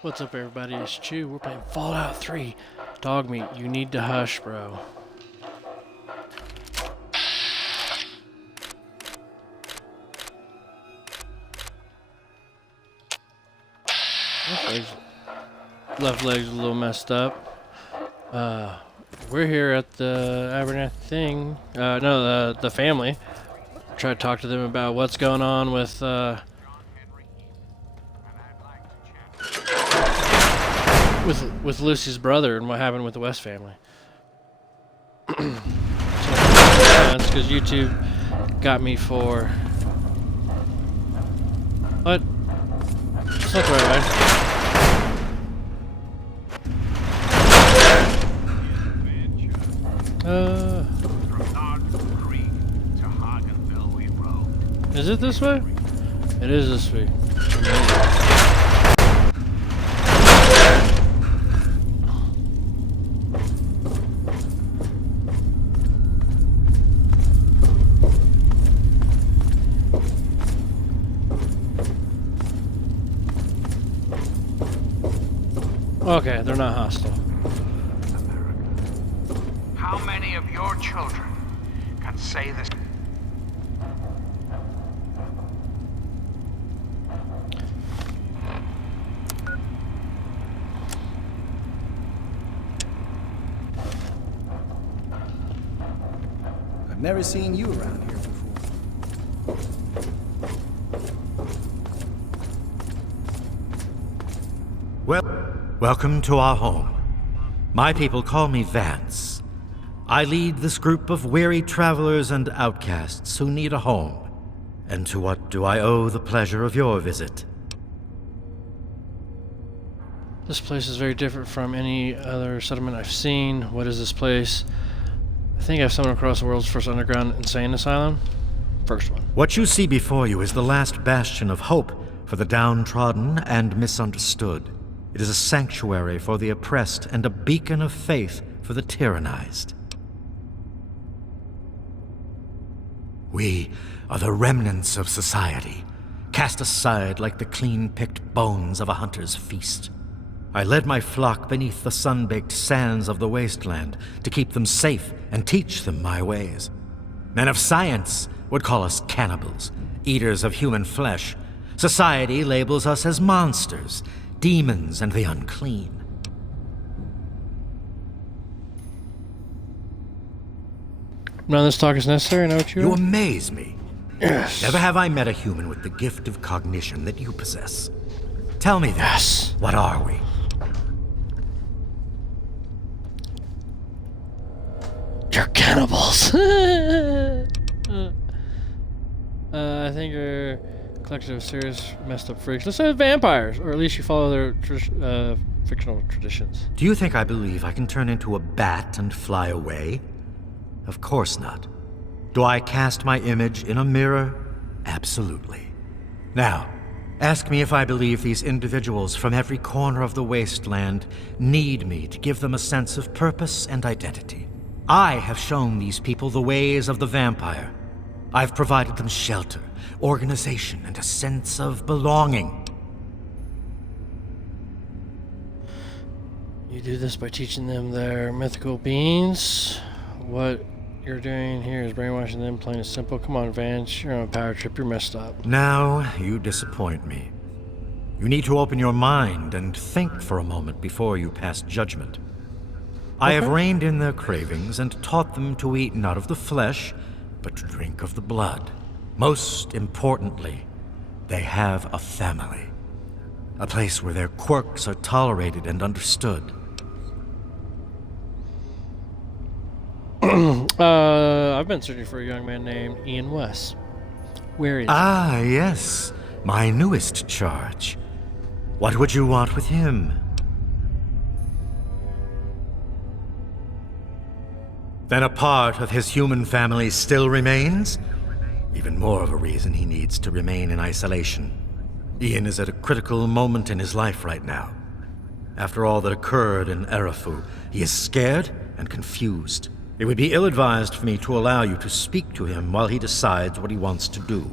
What's up, everybody? It's Chew. We're playing Fallout 3. Dog meat, you need to hush, bro. Left leg's a little messed up. We're here at the Abernathy thing. The family. Try to talk to them about what's going on with Lucy's brother and what happened with the West family. Because YouTube got me for what? It's not the right way. Is it this way? It is this way. Okay, they're not hostile. How many of your children can say this? I've never seen you around here before. Welcome to our home. My people call me Vance. I lead this group of weary travelers and outcasts who need a home. And to what do I owe the pleasure of your visit? This place is very different from any other settlement I've seen. What is this place? I think I've stumbled across the world's first underground insane asylum. First one. What you see before you is the last bastion of hope for the downtrodden and misunderstood. It is a sanctuary for the oppressed and a beacon of faith for the tyrannized. We are the remnants of society, cast aside like the clean-picked bones of a hunter's feast. I led my flock beneath the sun-baked sands of the wasteland to keep them safe and teach them my ways. Men of science would call us cannibals, eaters of human flesh. Society labels us as monsters, demons and the unclean. None of this talk is necessary, I know what You amaze me. Yes. Never have I met a human with the gift of cognition that you possess. Tell me this. Yes. What are we? You're cannibals. I think you're a collection of serious, messed up freaks. Let's say vampires, or at least you follow their fictional traditions. Do you think I believe I can turn into a bat and fly away? Of course not. Do I cast my image in a mirror? Absolutely. Now, ask me if I believe these individuals from every corner of the wasteland need me to give them a sense of purpose and identity. I have shown these people the ways of the vampire. I've provided them shelter, organization, and a sense of belonging. You do this by teaching them their mythical beings. What you're doing here is brainwashing them, plain and simple. Come on, Vance, you're on a power trip, you're messed up. Now, you disappoint me. You need to open your mind and think for a moment before you pass judgment. I have reined in their cravings and taught them to eat not of the flesh, but to drink of the blood. Most importantly, they have a family. A place where their quirks are tolerated and understood. I've been searching for a young man named Ian West. Where is he? Ah, yes. My newest charge. What would you want with him? Then a part of his human family still remains? Even more of a reason he needs to remain in isolation. Ian is at a critical moment in his life right now. After all that occurred in Erafu, he is scared and confused. It would be ill-advised for me to allow you to speak to him while he decides what he wants to do.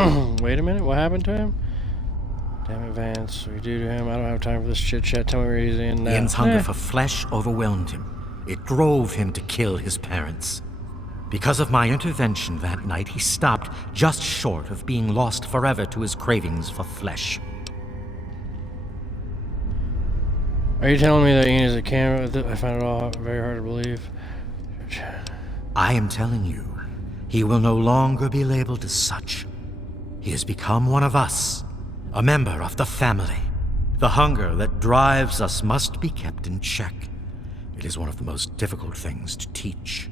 Wait a minute, what happened to him? Damn it, Vance. What do you do to him? I don't have time for this chit chat. Tell me where he's in now. Ian's hunger for flesh overwhelmed him. It drove him to kill his parents. Because of my intervention that night, he stopped just short of being lost forever to his cravings for flesh. Are you telling me that Ian is a cannibal? I find it all very hard to believe. I am telling you, he will no longer be labeled as such. He has become one of us, a member of the family. The hunger that drives us must be kept in check. It is one of the most difficult things to teach.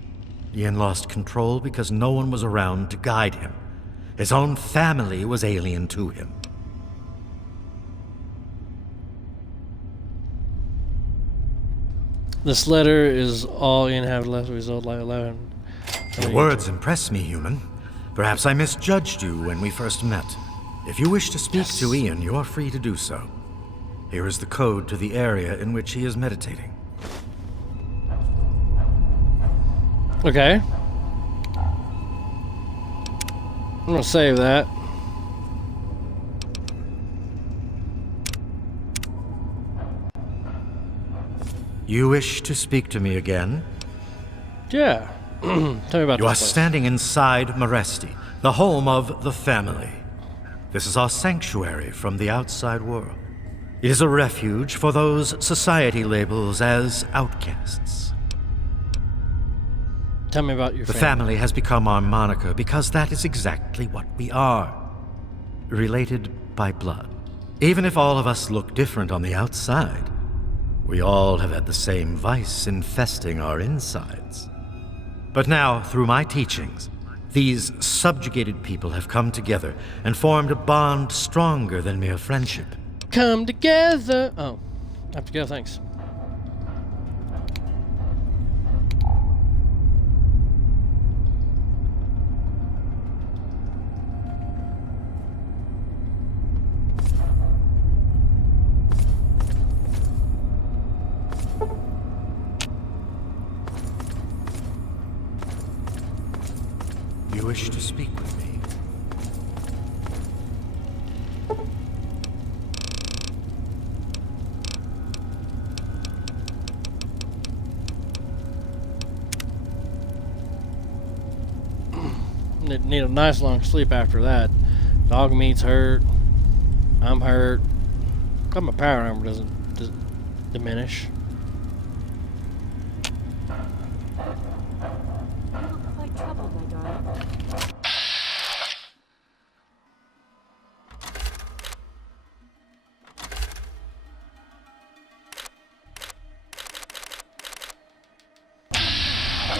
Ian lost control because no one was around to guide him. His own family was alien to him. This letter is all Ian have left of his old life 11. Your words impress me, human. Perhaps I misjudged you when we first met. If you wish to speak to Ian, you are free to do so. Here is the code to the area in which he is meditating. Okay. I'm gonna save that. You wish to speak to me again? Yeah. Tell me about You are this place. standing inside Meresti, the home of the family. This is our sanctuary from the outside world. It is a refuge for those society labels as outcasts. Tell me about your The family. family has become our moniker because that is exactly what we are. Related by blood. Even if all of us look different on the outside, we all have had the same vice infesting our insides. But now, through my teachings, these subjugated people have come together and formed a bond stronger than mere friendship. Come together. Oh, I have to go. Thanks. You wish to speak with me? Need a nice long sleep after that. Dog meat's hurt. I'm hurt. Got my power number doesn't diminish. You look quite troubled, my darling.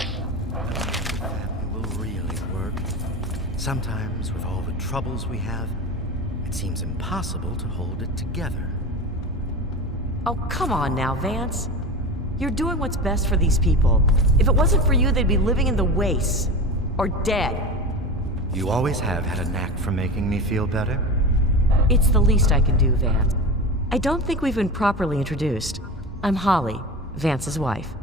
It will really work. Sometimes, with all the troubles we have, it seems impossible to hold it together. Oh, come on now, Vance. You're doing what's best for these people. If it wasn't for you, they'd be living in the wastes. Or dead. You always have had a knack for making me feel better. It's the least I can do, Vance. I don't think we've been properly introduced. I'm Holly, Vance's wife.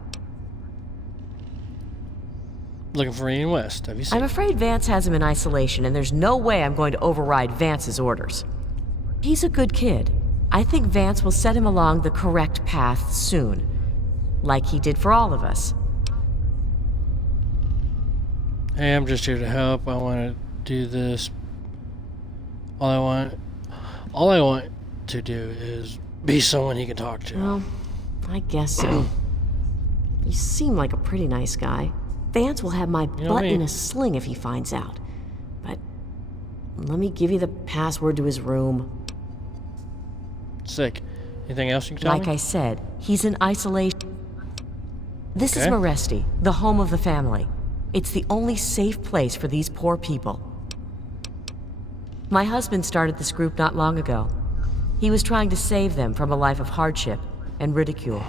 Looking for Ian West. Have you seen? I'm afraid Vance has him in isolation, and there's no way I'm going to override Vance's orders. He's a good kid. I think Vance will set him along the correct path soon. Like he did for all of us. Hey, I'm just here to help. I want to do this. All I want to do is be someone he can talk to. Well, I guess so. You seem like a pretty nice guy. Vance will have my know butt me. in a sling if he finds out. But let me give you the password to his room. Sick. Anything else you can tell Like me? I said, he's in isolation. This is Okay. Meresti, the home of the family. It's the only safe place for these poor people. My husband started this group not long ago. He was trying to save them from a life of hardship and ridicule.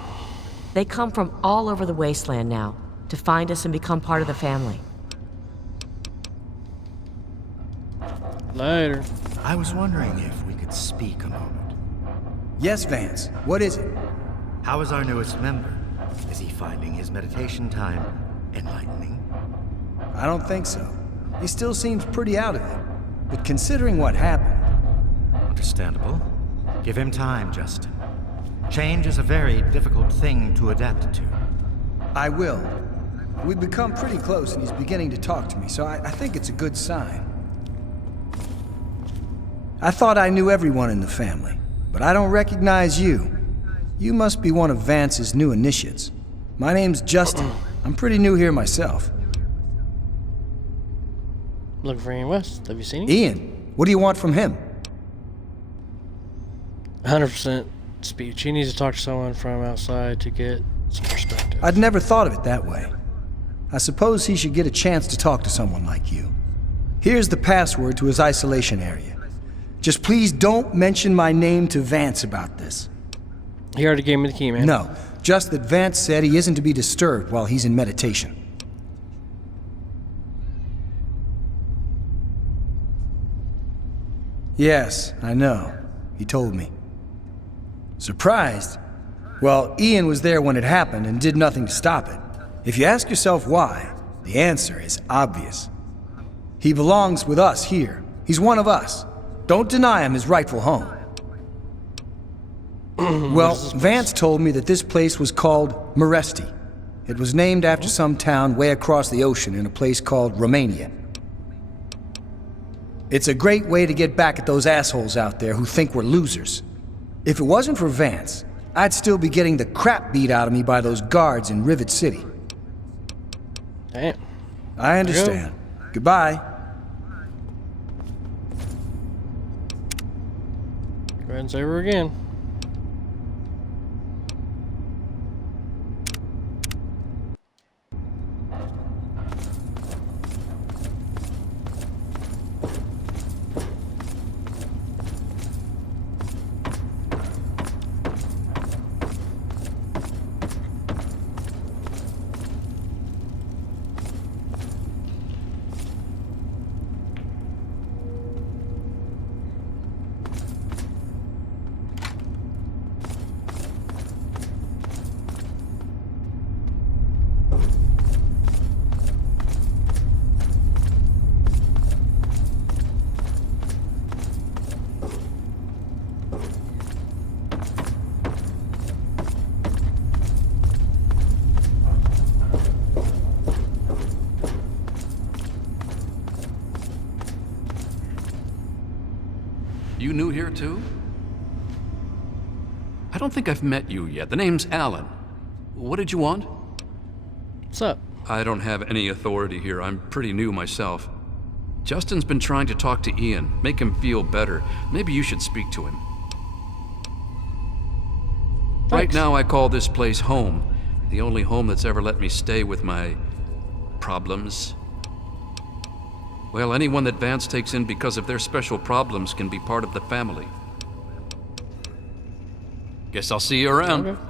They come from all over the wasteland now to find us and become part of the family. Later. I was wondering if we could speak a moment. Yes, Vance. What is it? How is our newest member? Is he finding his meditation time enlightening? I don't think so. He still seems pretty out of it. But considering what happened, Understandable. Give him time, Justin. Change is a very difficult thing to adapt to. I will. We've become pretty close and he's beginning to talk to me, so I think it's a good sign. I thought I knew everyone in the family, but I don't recognize you. You must be one of Vance's new initiates. My name's Justin. I'm pretty new here myself. Looking for Ian West. Have you seen him? Ian, what do you want from him? 100% speech. He needs to talk to someone from outside to get some perspective. I'd never thought of it that way. I suppose he should get a chance to talk to someone like you. Here's the password to his isolation area. Just please don't mention my name to Vance about this. He already gave me the key, man. No, just that Vance said he isn't to be disturbed while he's in meditation. Yes, I know. He told me. Surprised? Well, Ian was there when it happened and did nothing to stop it. If you ask yourself why, the answer is obvious. He belongs with us here. He's one of us. Don't deny him his rightful home. Well, Vance told me that this place was called Meresti. It was named after some town way across the ocean in a place called Romania. It's a great way to get back at those assholes out there who think we're losers. If it wasn't for Vance, I'd still be getting the crap beat out of me by those guards in Rivet City. Damn. I understand. Goodbye. Go ahead and save her again. You new here too? I don't think I've met you yet. The name's Alan. What did you want? What's up? I don't have any authority here. I'm pretty new myself. Justin's been trying to talk to Ian, make him feel better. Maybe you should speak to him. Thanks. Right now I call this place home. The only home that's ever let me stay with my problems. Well, anyone that Vance takes in because of their special problems can be part of the family. Guess I'll see you around. Okay.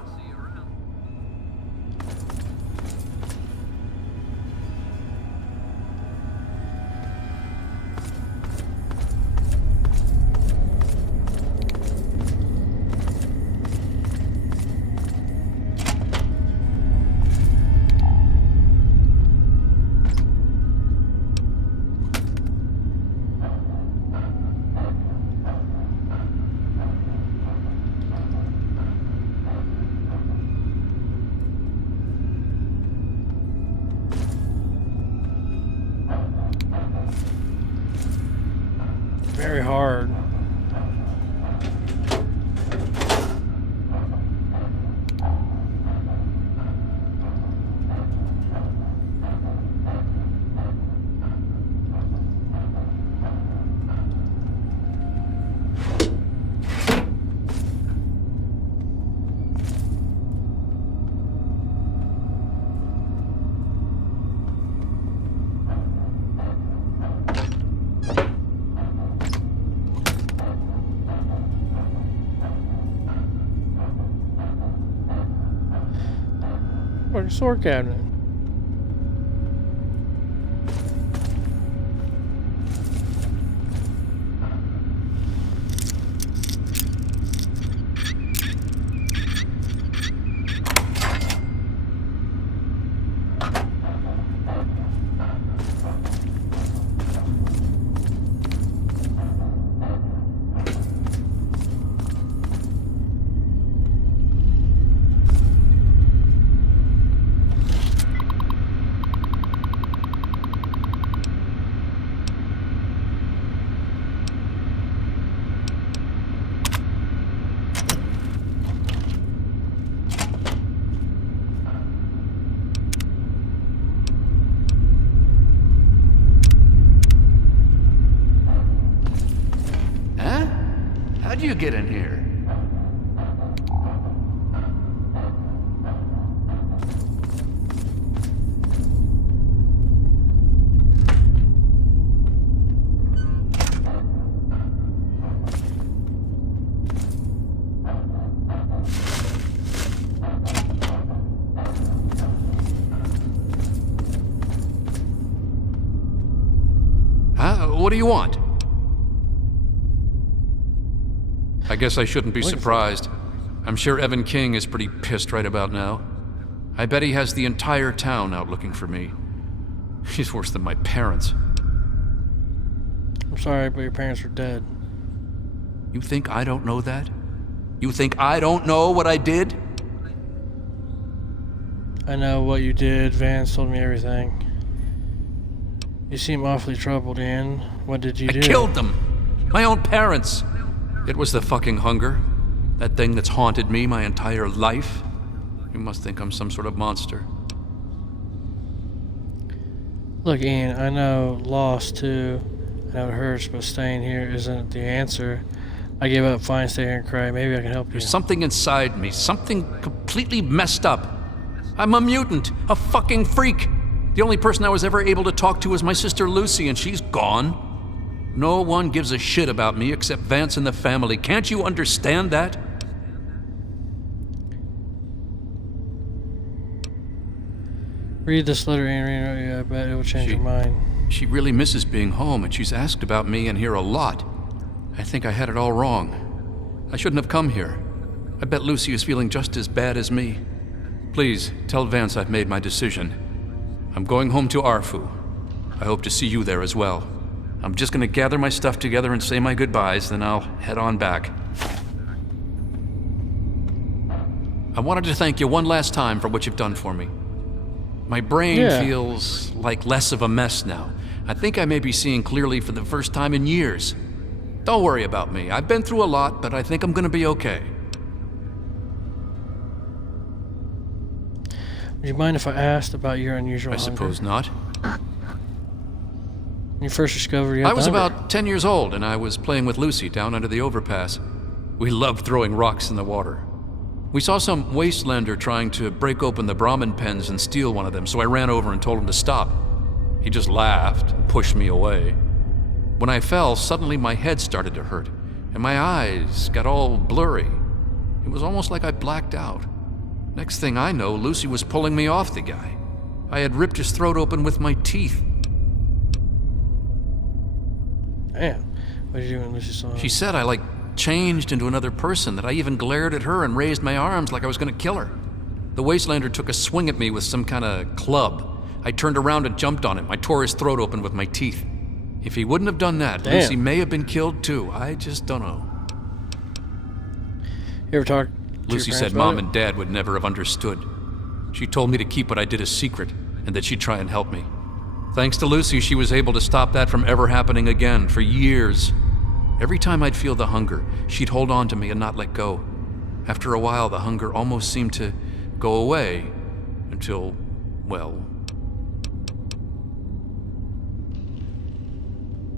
Very hard. Or a sword cabinet. How'd you get in here? What do you want? I guess I shouldn't be surprised. I'm sure Evan King is pretty pissed right about now. I bet he has the entire town out looking for me. He's worse than my parents. I'm sorry, but your parents are dead. You think I don't know that? You think I don't know what I did? I know what you did. Vance told me everything. You seem awfully troubled, Ian. What did you do? I killed them! My own parents! It was the fucking hunger. That thing that's haunted me my entire life. You must think I'm some sort of monster. Look, Ian, I know loss too. I know it hurts, but staying here isn't the answer. I give up. Fine, stay here and cry. Maybe I can help you. There's something inside me, something completely messed up. I'm a mutant, a fucking freak. The only person I was ever able to talk to was my sister Lucy, and she's gone. No one gives a shit about me except Vance and the family. Can't you understand that? Read this letter, Ian. I bet it will change your mind. She really misses being home, and she's asked about me in here a lot. I think I had it all wrong. I shouldn't have come here. I bet Lucy is feeling just as bad as me. Please, tell Vance I've made my decision. I'm going home to Arfu. I hope to see you there as well. I'm just gonna gather my stuff together and say my goodbyes, then I'll head on back. I wanted to thank you one last time for what you've done for me. My brain feels like less of a mess now. I think I may be seeing clearly for the first time in years. Don't worry about me. I've been through a lot, but I think I'm gonna be okay. Would you mind if I asked about your unusual I suppose not. When you first discovered you had I was hunger. about 10 years old, and I was playing with Lucy down under the overpass. We loved throwing rocks in the water. We saw some wastelander trying to break open the Brahmin pens and steal one of them, so I ran over and told him to stop. He just laughed and pushed me away. When I fell, suddenly my head started to hurt, and my eyes got all blurry. It was almost like I blacked out. Next thing I know, Lucy was pulling me off the guy. I had ripped his throat open with my teeth. Damn. What did you do when Lucy saw She said I, changed into another person, that I even glared at her and raised my arms like I was gonna kill her. The wastelander took a swing at me with some kind of club. I turned around and jumped on him. I tore his throat open with my teeth. If he wouldn't have done that, Lucy may have been killed too. I just don't know. You ever talked to Lucy your said parents Mom about and Dad would never have understood. She told me to keep what I did a secret, and that she'd try and help me. Thanks to Lucy, she was able to stop that from ever happening again for years. Every time I'd feel the hunger, she'd hold on to me and not let go. After a while, the hunger almost seemed to go away, until, well...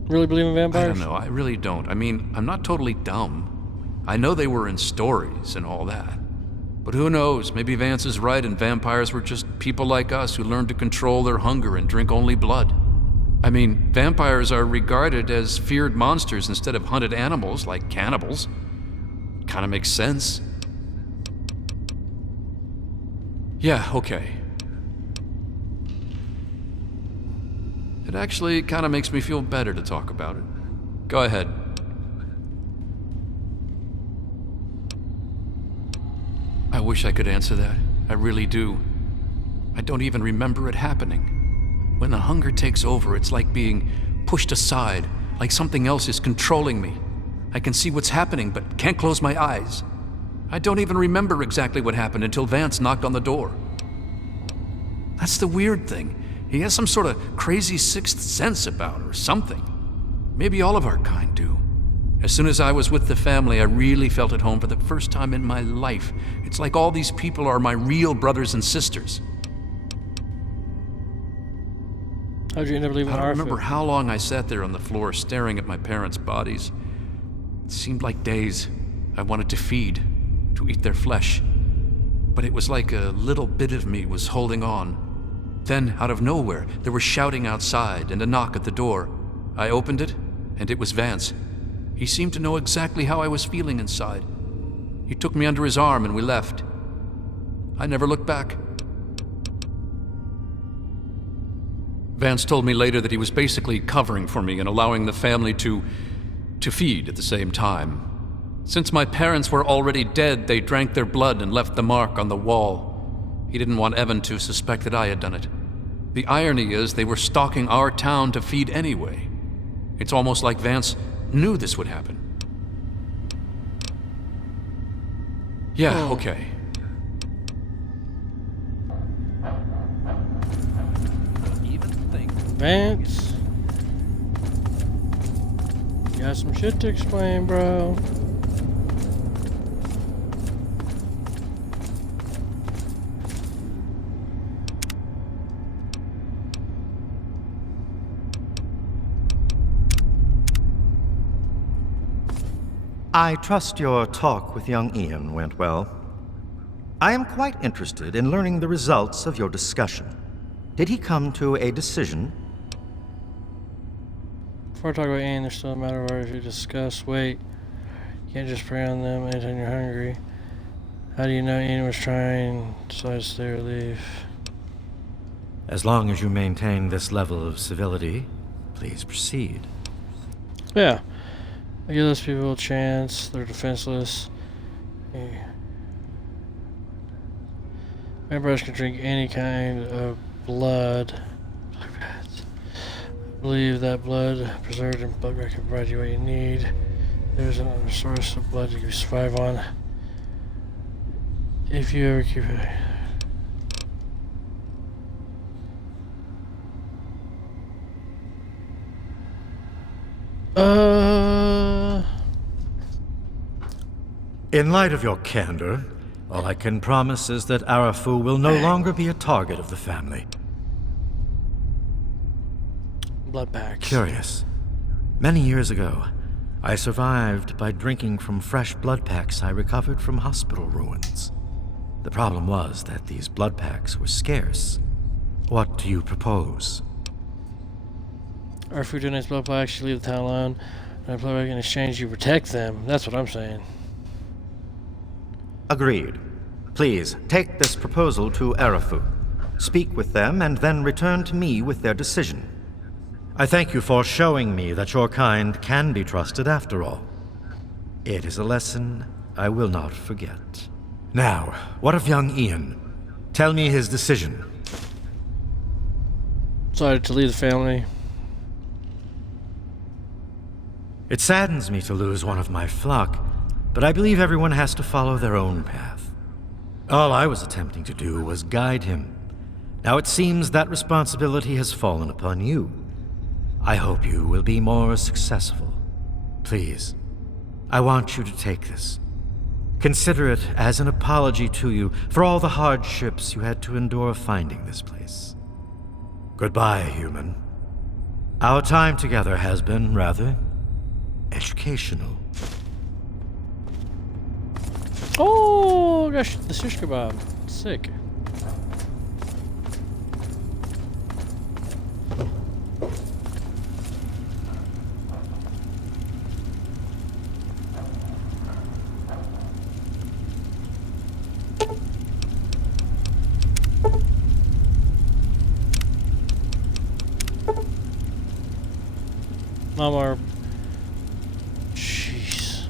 Really believe in vampires? I don't know, I really don't. I mean, I'm not totally dumb. I know they were in stories and all that. But who knows, maybe Vance is right and vampires were just people like us who learned to control their hunger and drink only blood. I mean, vampires are regarded as feared monsters instead of hunted animals like cannibals. Kinda makes sense. Yeah, okay. It actually kinda makes me feel better to talk about it. Go ahead. I wish I could answer that. I really do. I don't even remember it happening. When the hunger takes over, it's like being pushed aside, like something else is controlling me. I can see what's happening, but can't close my eyes. I don't even remember exactly what happened until Vance knocked on the door. That's the weird thing. He has some sort of crazy sixth sense about her, or something. Maybe all of our kind do. As soon as I was with the family, I really felt at home for the first time in my life. It's like all these people are my real brothers and sisters. How'd you end up leaving I don't Arfu? remember how long I sat there on the floor staring at my parents' bodies. It seemed like days. I wanted to feed, to eat their flesh. But it was like a little bit of me was holding on. Then, out of nowhere, there was shouting outside and a knock at the door. I opened it, and it was Vance. He seemed to know exactly how I was feeling inside. He took me under his arm and we left. I never looked back. Vance told me later that he was basically covering for me and allowing the family to feed at the same time. Since my parents were already dead, they drank their blood and left the mark on the wall. He didn't want Evan to suspect that I had done it. The irony is they were stalking our town to feed anyway. It's almost like Vance knew this would happen. Yeah, okay. Vance, you got some shit to explain, bro. I trust your talk with young Ian went well. I am quite interested in learning the results of your discussion. Did he come to a decision? Before I talk about Ian, there's still a matter of if you discuss weight. You can't just prey on them anytime you're hungry. How do you know Ian was trying to stay or leave? As long as you maintain this level of civility, please proceed. Yeah. I give those people a chance. They're defenseless. Vampires can drink any kind of blood. I believe that blood preserved in blood can provide you what you need. There's another source of blood you can survive on. If you ever keep it. In light of your candor, all I can promise is that Arafu will no longer be a target of the family. Blood packs. Curious. Many years ago, I survived by drinking from fresh blood packs I recovered from hospital ruins. The problem was that these blood packs were scarce. What do you propose? Our food donates blood packs, you leave the town alone, and blood pack in exchange you protect them. That's what I'm saying. Agreed. Please, take this proposal to Arafu. Speak with them and then return to me with their decision. I thank you for showing me that your kind can be trusted after all. It is a lesson I will not forget. Now, what of young Ian? Tell me his decision. Decided to leave the family. It saddens me to lose one of my flock, but I believe everyone has to follow their own path. All I was attempting to do was guide him. Now it seems that responsibility has fallen upon you. I hope you will be more successful. Please, I want you to take this. Consider it as an apology to you for all the hardships you had to endure finding this place. Goodbye, human. Our time together has been rather educational. Oh, gosh, the shish kebab. Sick. Mama. Jeez.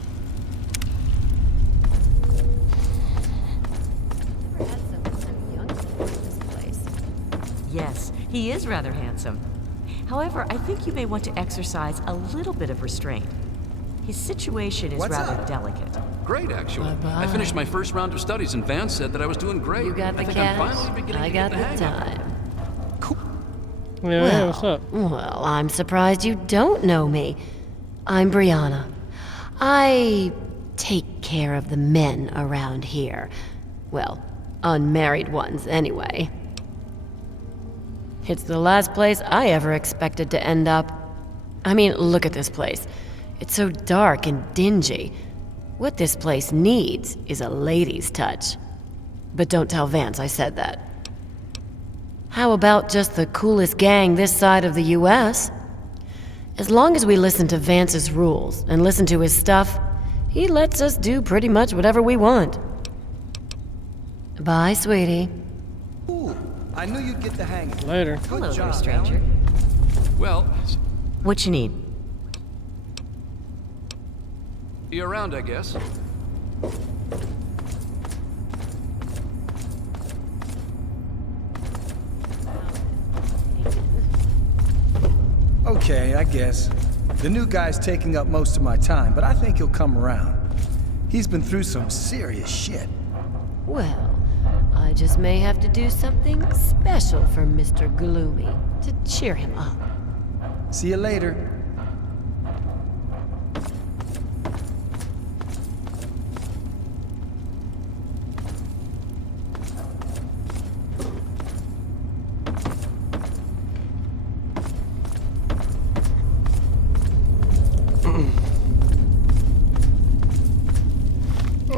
Yes, he is rather handsome. However, I think you may want to exercise a little bit of restraint. His situation is rather delicate. Great, actually. I finished my first round of studies, and Vance said that I was doing great. You got the I think cash, I'm finally beginning I to got get the hang of it. time. Yeah, what's up? Well, I'm surprised you don't know me. I'm Brianna. I take care of the men around here. Well, unmarried ones, anyway. It's the last place I ever expected to end up. I mean, look at this place. It's so dark and dingy. What this place needs is a lady's touch. But don't tell Vance I said that. How about just the coolest gang this side of the US? As long as we listen to Vance's rules and listen to his stuff, he lets us do pretty much whatever we want. Bye, sweetie. Ooh, I knew you'd get the hang of it. Later. Good Hello there, job, stranger. Alan. Well, What you need? you around, I guess. Okay, I guess. The new guy's taking up most of my time, but I think he'll come around. He's been through some serious shit. Well, I just may have to do something special for Mr. Gloomy to cheer him up. See you later.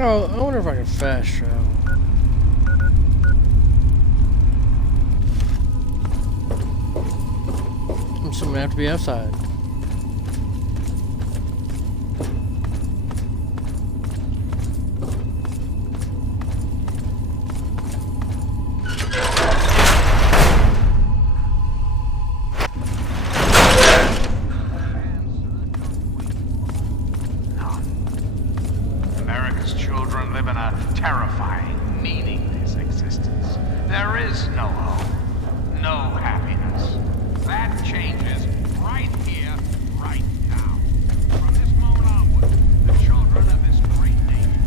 Oh, I wonder if I can fast travel. I'm assuming I have to be outside. America's children live in a terrifying, meaningless existence. There is no hope, no happiness. That changes right here, right now. From this moment onward, the children of this great nation.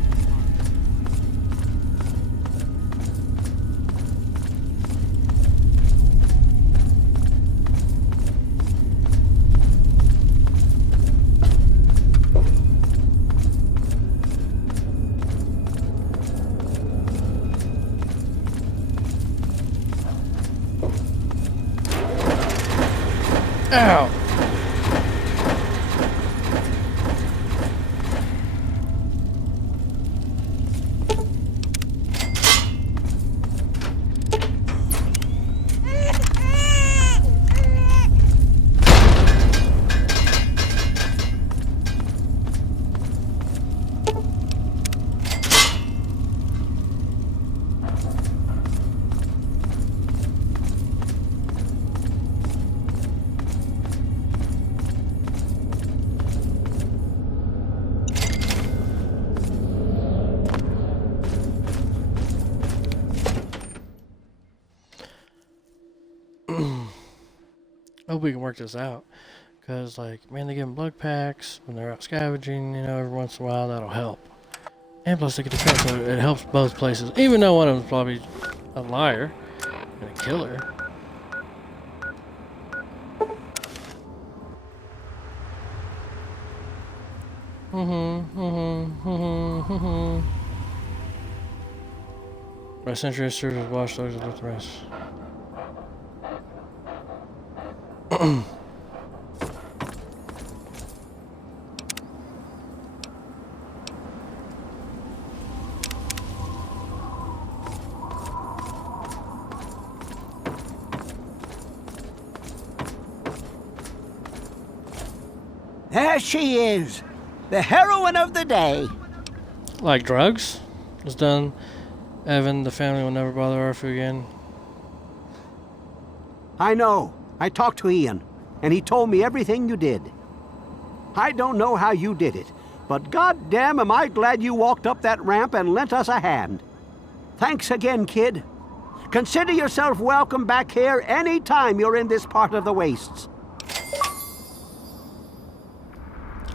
Ow! I hope we can work this out. Because, like, man, they give them blood packs when they're out scavenging, you know, every once in a while. That'll help. And plus, they get defense, so it helps both places. Even though one of them's probably a liar and a killer. My century serves as watchdogs with the rest. There she is, the heroine of the day. Like drugs? It's done. Evan, the family will never bother Arthur again. I know. I talked to Ian, and he told me everything you did. I don't know how you did it, but goddamn am I glad you walked up that ramp and lent us a hand. Thanks again, kid. Consider yourself welcome back here any time you're in this part of the wastes.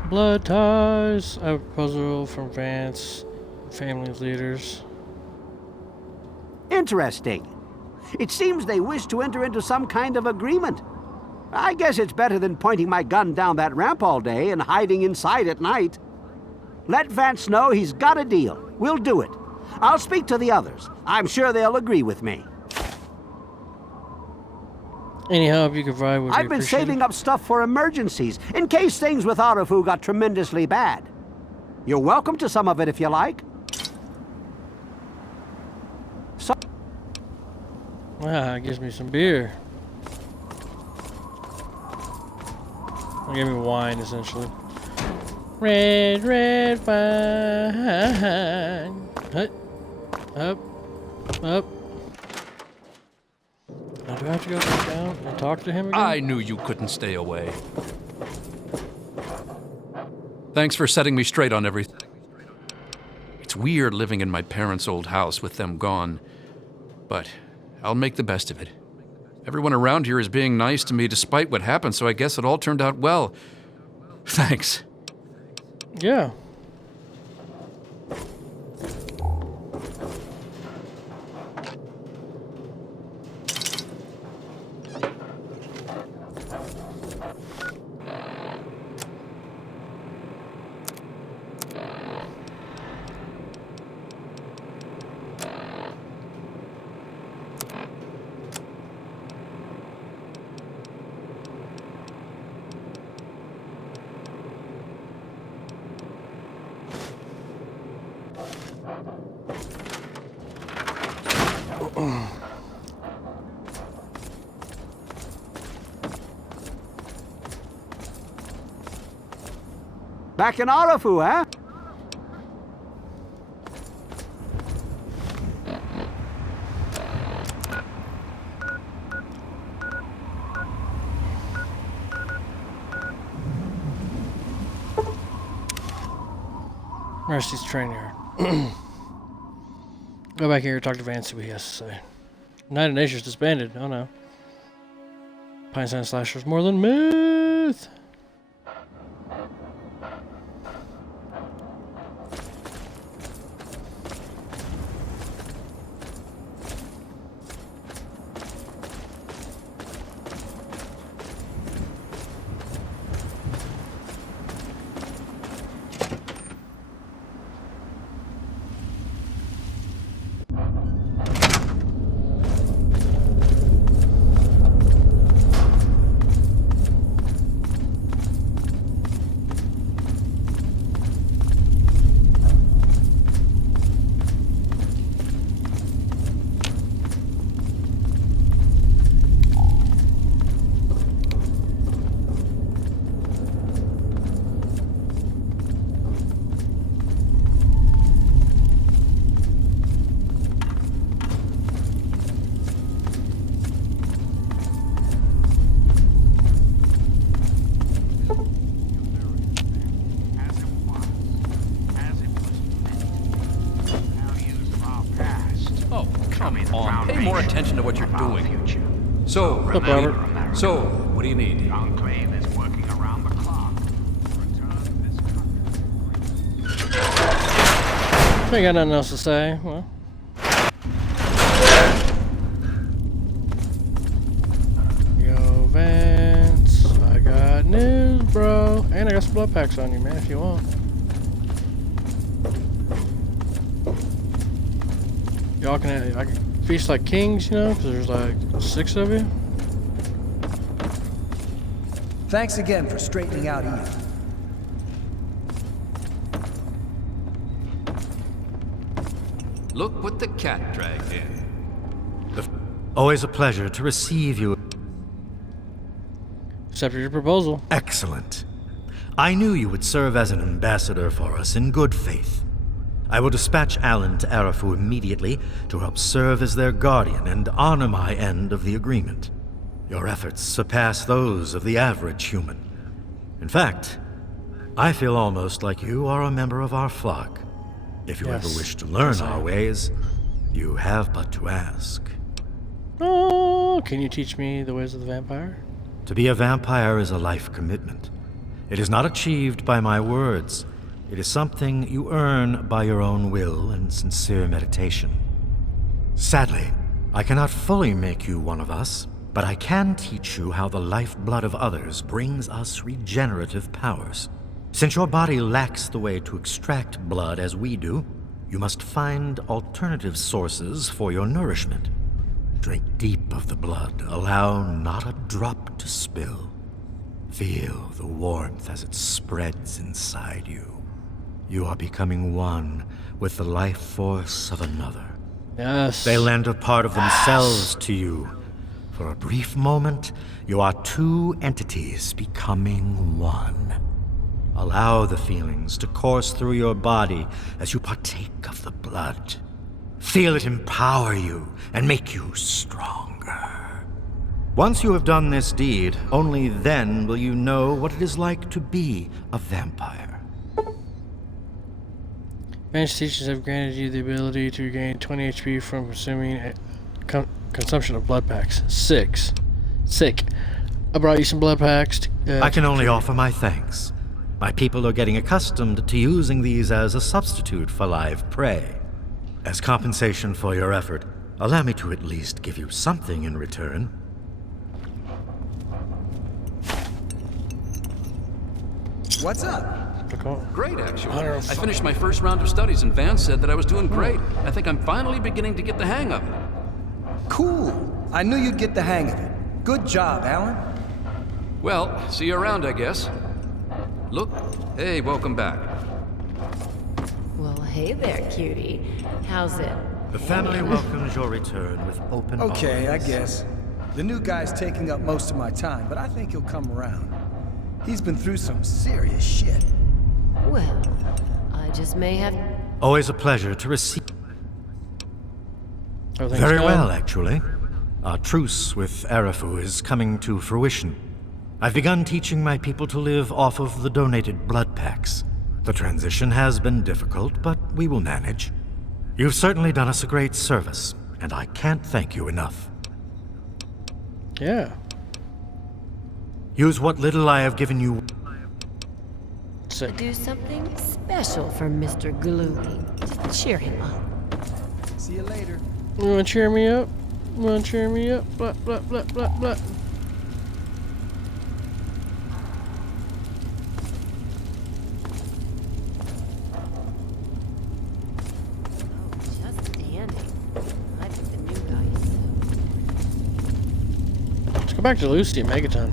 Blood ties. I have a proposal from Vance, family leaders. Interesting. It seems they wish to enter into some kind of agreement. I guess it's better than pointing my gun down that ramp all day and hiding inside at night. Let Vance know he's got a deal. We'll do it. I'll speak to the others. I'm sure they'll agree with me. Any help you can provide would be I've been appreciated. saving up stuff for emergencies, in case things with Arafu got tremendously bad. You're welcome to some of it if you like. So It gives me some beer. It gave me wine, essentially. Red wine. Hut. Up. Up. Now, do I have to go back down and talk to him again? I knew you couldn't stay away. Thanks for setting me straight on everything. It's weird living in my parents' old house with them gone, but I'll make the best of it. Everyone around here is being nice to me despite what happened, so I guess it all turned out well. Thanks. Yeah. back in Arafu, huh? Meresti's train yard. Go back here and talk to Vance, see what he has to say. United Nations disbanded. Oh no. Pine Sand Slasher's more than myth. Pay more attention to what you're doing. So, What's up, Robert? So, what do you need? The Enclave is working around the clock to return this country. Ain't got nothing else to say. Well. Yo, Vance. I got news, bro. And I got some blood packs on you, man, if you want. Y'all can, I can feast like kings, you know, because there's like 6 of you. Thanks again for straightening out Ian. Look what the cat dragged in. Always a pleasure to receive you. Accepted your proposal. Excellent. I knew you would serve as an ambassador for us in good faith. I will dispatch Alan to Arafu immediately to help serve as their guardian and honor my end of the agreement. Your efforts surpass those of the average human. In fact, I feel almost like you are a member of our flock. If you Yes. ever wish to learn Yes, I our am. ways, you have but to ask. Oh, can you teach me the ways of the vampire? To be a vampire is a life commitment. It is not achieved by my words. It is something you earn by your own will and sincere meditation. Sadly, I cannot fully make you one of us, but I can teach you how the lifeblood of others brings us regenerative powers. Since your body lacks the way to extract blood as we do, you must find alternative sources for your nourishment. Drink deep of the blood. Allow not a drop to spill. Feel the warmth as it spreads inside you. You are becoming one with the life force of another. Yes. They lend a part of themselves to you. For a brief moment, you are two entities becoming one. Allow the feelings to course through your body as you partake of the blood. Feel it empower you and make you stronger. Once you have done this deed, only then will you know what it is like to be a vampire. Advanced teachers have granted you the ability to regain 20 HP from consuming consumption of blood packs. Sick. I brought you some blood packs. I can only offer my thanks. My people are getting accustomed to using these as a substitute for live prey. As compensation for your effort, allow me to at least give you something in return. What's up? Great, actually. I finished my first round of studies, and Vance said that I was doing great. I think I'm finally beginning to get the hang of it. Cool. I knew you'd get the hang of it. Good job, Alan. Well, see you around, I guess. Look. Hey, welcome back. Well, hey there, cutie. How's it? The family welcomes your return with open arms. Okay, I guess. The new guy's taking up most of my time, but I think he'll come around. He's been through some serious shit. Well, I just may have... Always a pleasure to receive. Everything's Very done. well, actually. Our truce with Arafu is coming to fruition. I've begun teaching my people to live off of the donated blood packs. The transition has been difficult, but we will manage. You've certainly done us a great service, and I can't thank you enough. Yeah. Use what little I have given you. Sick. Do something special for Mr. Gloomy. Just cheer him up. See you later. You wanna cheer me up? Blah, blah, blah, blah, blah. Just dandy. I think the new guys. Let's go back to Lucy and Megaton.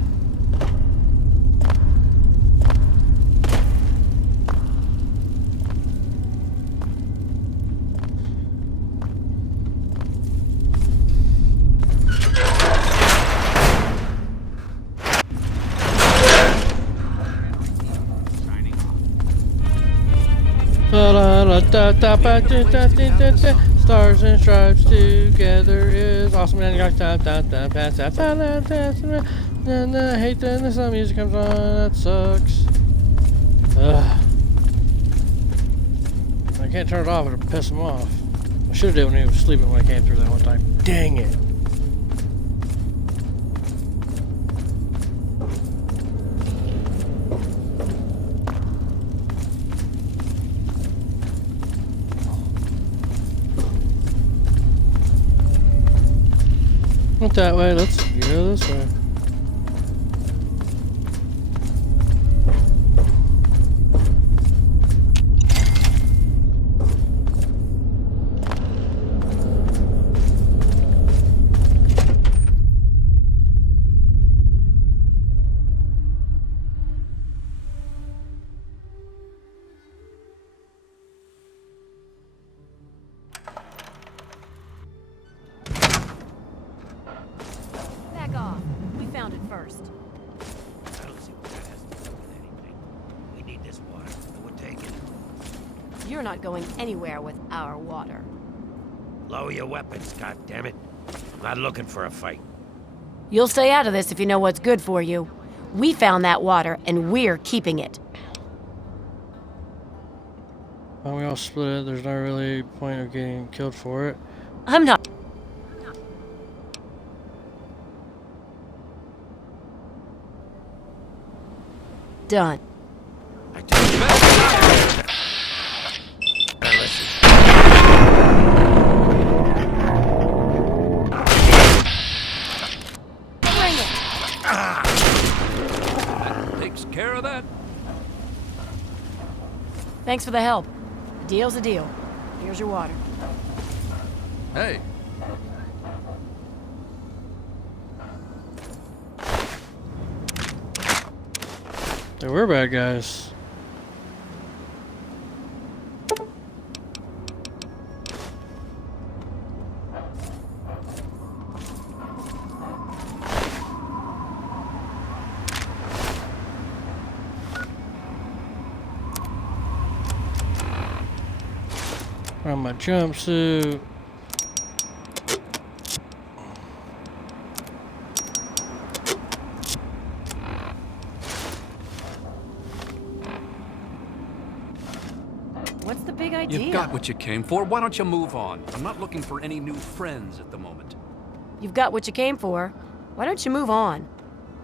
Stars and stripes together is awesome. And I hate that the sun music comes on. That sucks. Ugh. I can't turn it off. It'll piss him off. I should have did when he was sleeping when I came through that one time. Dang it. Not that way, let's go this way. Back off. We found it first. I don't see what that has to do with anything. We need this water, and we'll take it. You're not going anywhere with our water. Lower your weapons, goddammit. I'm not looking for a fight. You'll stay out of this if you know what's good for you. We found that water, and we're keeping it. Well, we all split it. There's not really a point of getting killed for it. I'm not... Done. I told you. Now listen. Bring it! That takes care of that. Thanks for the help. A deal's a deal. Here's your water. Hey. They were bad guys. On my jumpsuit. What's the big idea? You've got what you came for. Why don't you move on? I'm not looking for any new friends at the moment. You've got what you came for. Why don't you move on?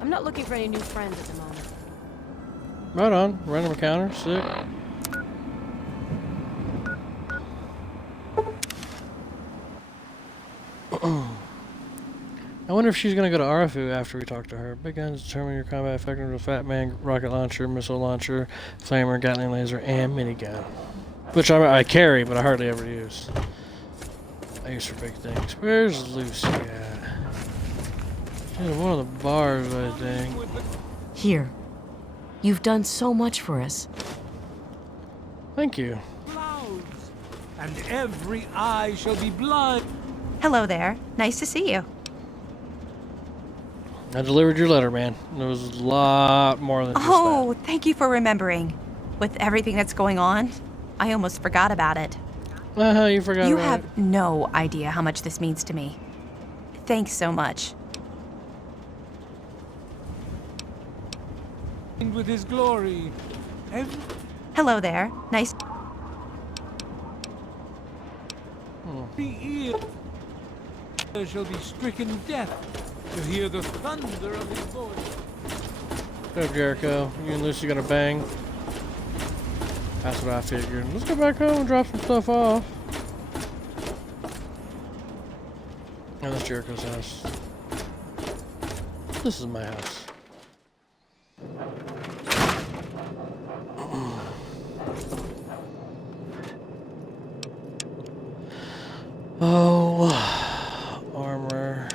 I'm not looking for any new friends at the moment. Right on. Random encounter. Sick. I wonder if she's gonna go to Arfu after we talk to her. Big guns determine your combat effectiveness with Fat Man, rocket launcher, missile launcher, flamer, Gatling laser, and minigun. Which I carry, but I hardly ever use. I use for big things. Where's Lucy at? She's in one of the bars, I think. Here. You've done so much for us. Thank you. Clouds, and every eye shall be blood. Hello there. Nice to see you. I delivered your letter, man. There was a lot more than just Oh, thank you for remembering. With everything that's going on, I almost forgot about it. that. You forgot You about have it. no idea how much this means to me. Thanks so much. With his glory. Hello there. Nice. Every ear shall be stricken deaf to hear the thunder of his voice. What's up, Jericho? You and Lucy gonna bang? That's what I figured. Let's go back home and drop some stuff off. Oh, that's Jericho's house. This is my house. Oh, armor.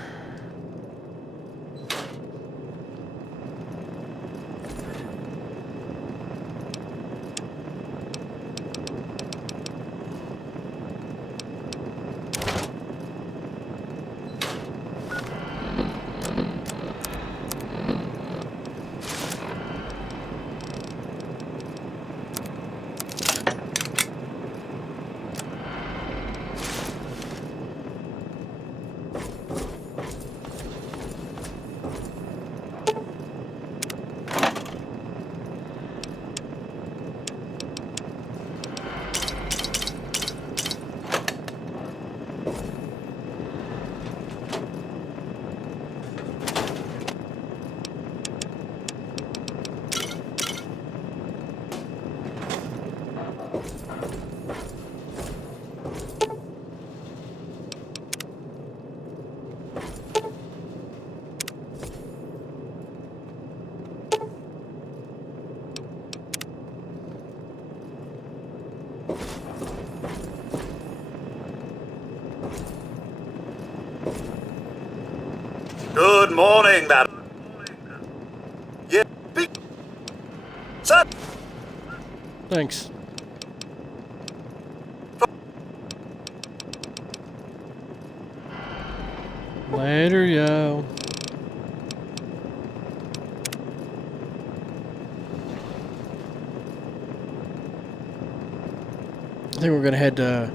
Good morning, madam. Yeah, big... Sir! Thanks. Later, yo. I think we're gonna head to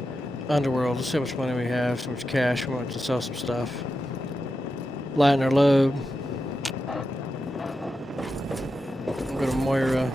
Underworld. Let's see how much money we have, how much cash we want to sell some stuff. Lighten our load. We'll go to Moira.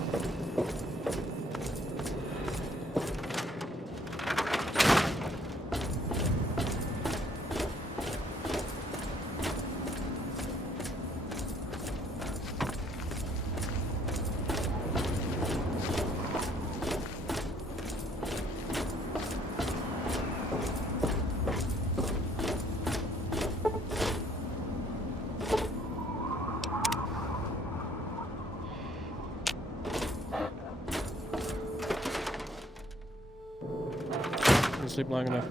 Sleep long enough.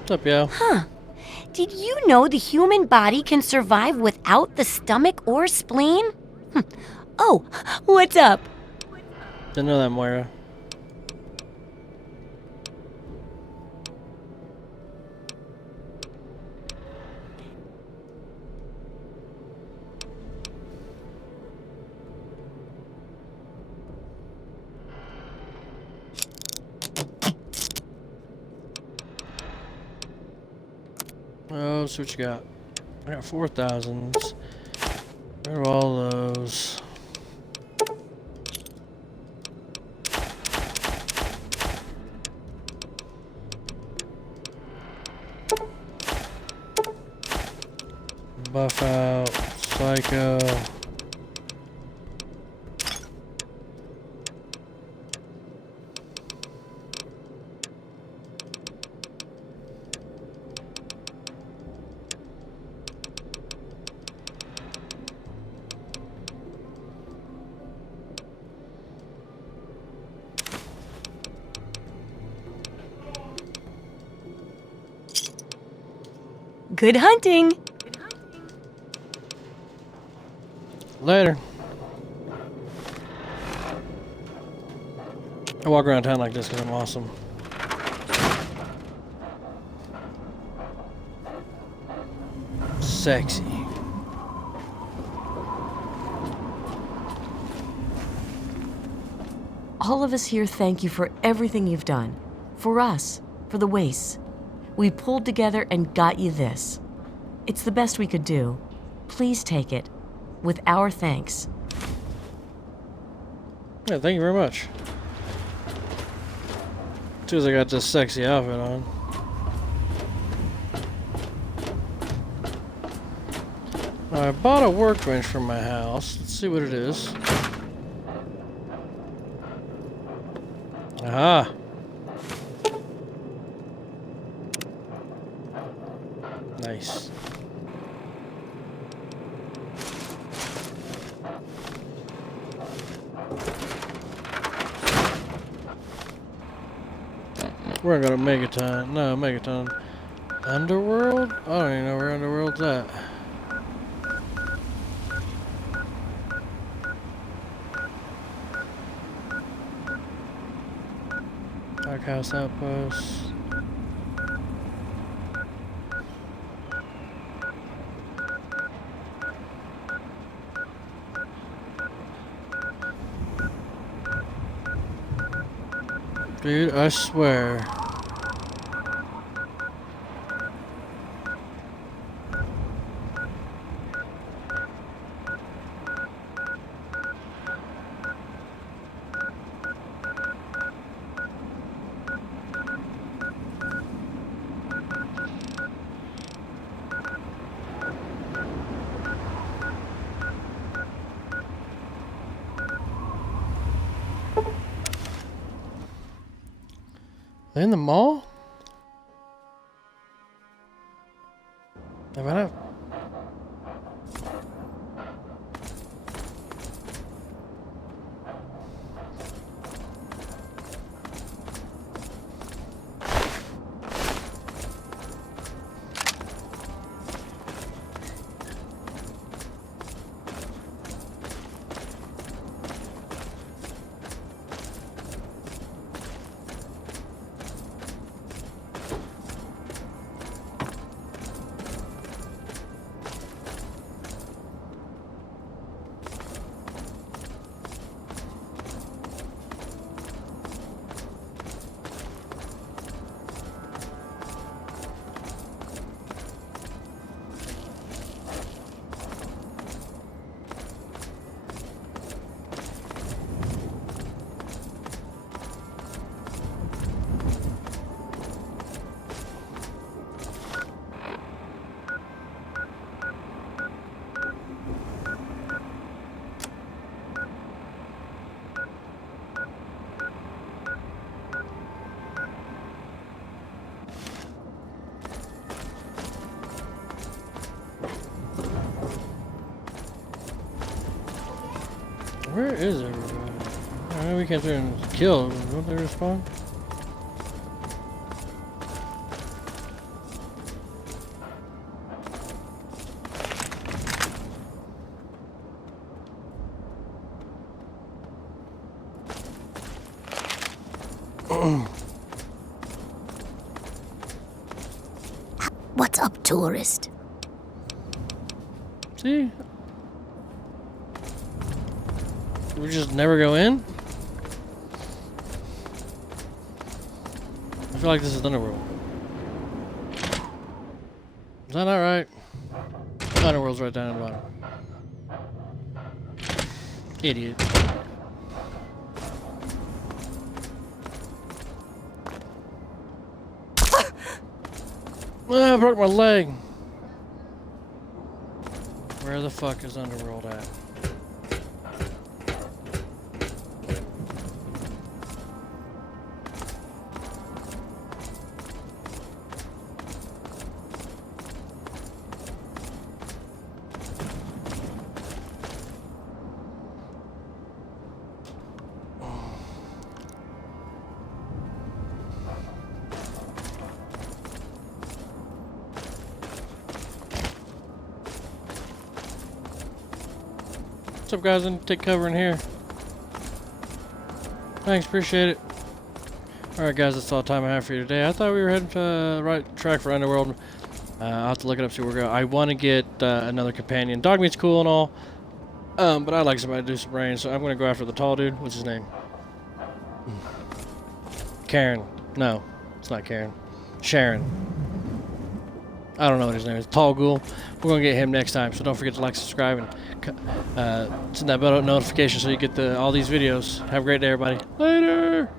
What's up, yo? Huh. Did you know the human body can survive without the stomach or spleen? Oh, what's up? Didn't know that, Moira. Oh, let's see what you got. I got 4,000s. Where are all those? Buff out, Psycho. Good hunting! Later. I walk around town like this because I'm awesome. Sexy. All of us here thank you for everything you've done. For us, for the wastes. We pulled together and got you this. It's the best we could do. Please take it. With our thanks. Yeah, thank you very much. As soon as I got this sexy outfit on. I bought a workbench for my house. Let's see what it is. Aha! Nice. We're gonna Megaton. No, Megaton. Underworld? I don't even know where Underworld's at. Darkhouse Outpost. Dude, I swear. They in the mall? Have I not? Where is everybody? I know we can't turn and kill. Won't they respawn? What's up, tourist? See? We just never go in? I feel like this is Underworld. Is that not right? Underworld's right down at the bottom. Idiot. Ah, I broke my leg. Where the fuck is Underworld at? What's up, guys? I'm take cover in here. Thanks, appreciate it. Alright, guys, that's all the time I have for you today. I thought we were heading to the right track for Underworld. I'll have to look it up, see where we're going. I want to get another companion. Dog meat's cool and all, but I'd like somebody to do some brains, so I'm going to go after the tall dude. What's his name? Karen. No, it's not Karen. Sharon. I don't know what his name is. Tall Ghoul. We're going to get him next time, so don't forget to like, subscribe, and send that bell notification so you get all these videos. Have a great day, everybody. Later!